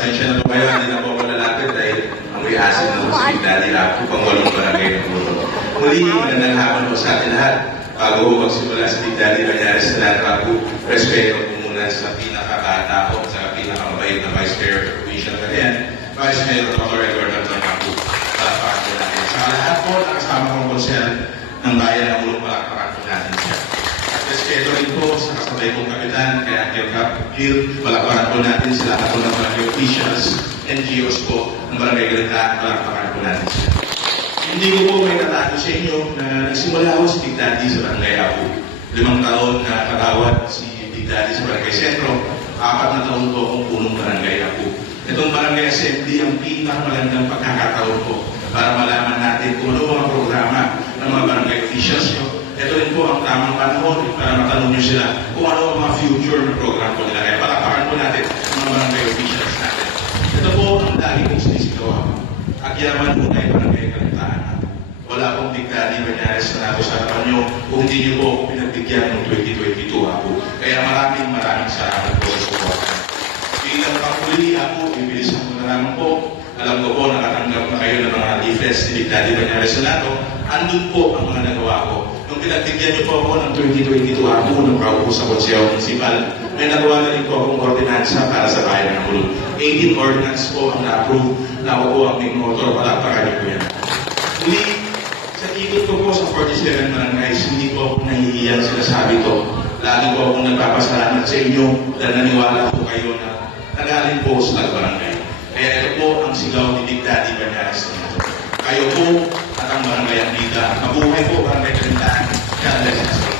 pasensya na po kayo, hindi na po ako lalapit dahil amoy asin na po si Big Daddy Rapo, pang-walong barangay ng puno. Muli, magandang hapon po sa atin lahat. Bago po magsimula si Big Daddy Banyares sa lahat Rapo, respeto po muna sa pinakabata o sa pinakamabait na Vice Mayor of the Provincial Cagayan, Vice Mayor Dr. Edward Anton Rapo. Palakpakan po natin. Sa lahat po, nakasama kong konsel ng bayan ng Ulong, palakpakan po natin siya. Respeto rin po sa kasabay kong kapitan, kaya Kap Gil, palakpakan po natin sila at ng barangay officials, NGOs po ng Barangay Galitaan, palakpakan po natin siya. Hindi ko po may natago sa inyo na nagsimula ako si Big Daddy sa Barangay Apo. 5 taon na katawad si Big Daddy sa Barangay Sentro, 4 na taon po akong punong Barangay Apo. Itong Barangay Assembly ang pinakamagandang pagkakataon po para malaman natin kung ano mga programa ng mga barangay officials nyo. Ito rin po ang tamang panahon para matanong nyo sila kung ano ang mga future na program po nila. Kaya palakpakan po natin ang mga barangay officials natin. Ito po ang lagi kong sinisigawa. Agyaman po tayo barangay Galitaan. Wala pong Big Daddy Banyares na nato sa harapan nyo kung hindi nyo po ako pinagbigyan ng 2022 ako. Kaya maraming salamat po sa support. Bilang panguli ako, bibilisan ko na lamang po. Alam ko po, nakatanggap na kayo ng mga leaflets ni Big Daddy Banyares sa NATO. Andun po ang mga nagawa ko. Nung pinagbigyan niyo po ako ng 2022 ako nung kaupo sa Konseho Municipal, may nagawa na rin po akong ordinansa para sa bayan ng Ulong. 18 ordinance po ang na-approve na ako po ang may motor, palakpakan niyo po yan. Muli, sa ikot ko po sa 47 barangays, hindi po ako nahihiyang sinasabi to. Lalo po akong nagpapasalamat sa inyo dahil naniwala po kayo na nagaling po sa barangay. Kaya ito po ang sigaw ni Big Daddy Banyares. Kayo po at ang barangay ang bida. Mabuhay po barangay Galitaan. God bless us.